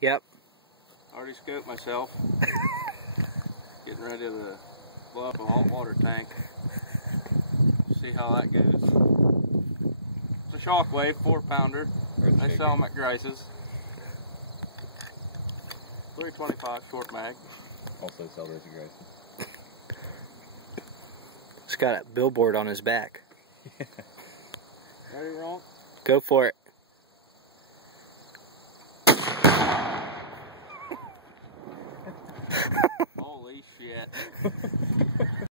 Yep. Already scoped myself. Getting ready to blow up a hot water tank. See how that goes. It's a Shockwave 4-pounder. They sell them at Grice's. 325 short mag. Also sell those at Grice's. It's got a billboard on his back. Ready, Ron? Go for it. Holy shit.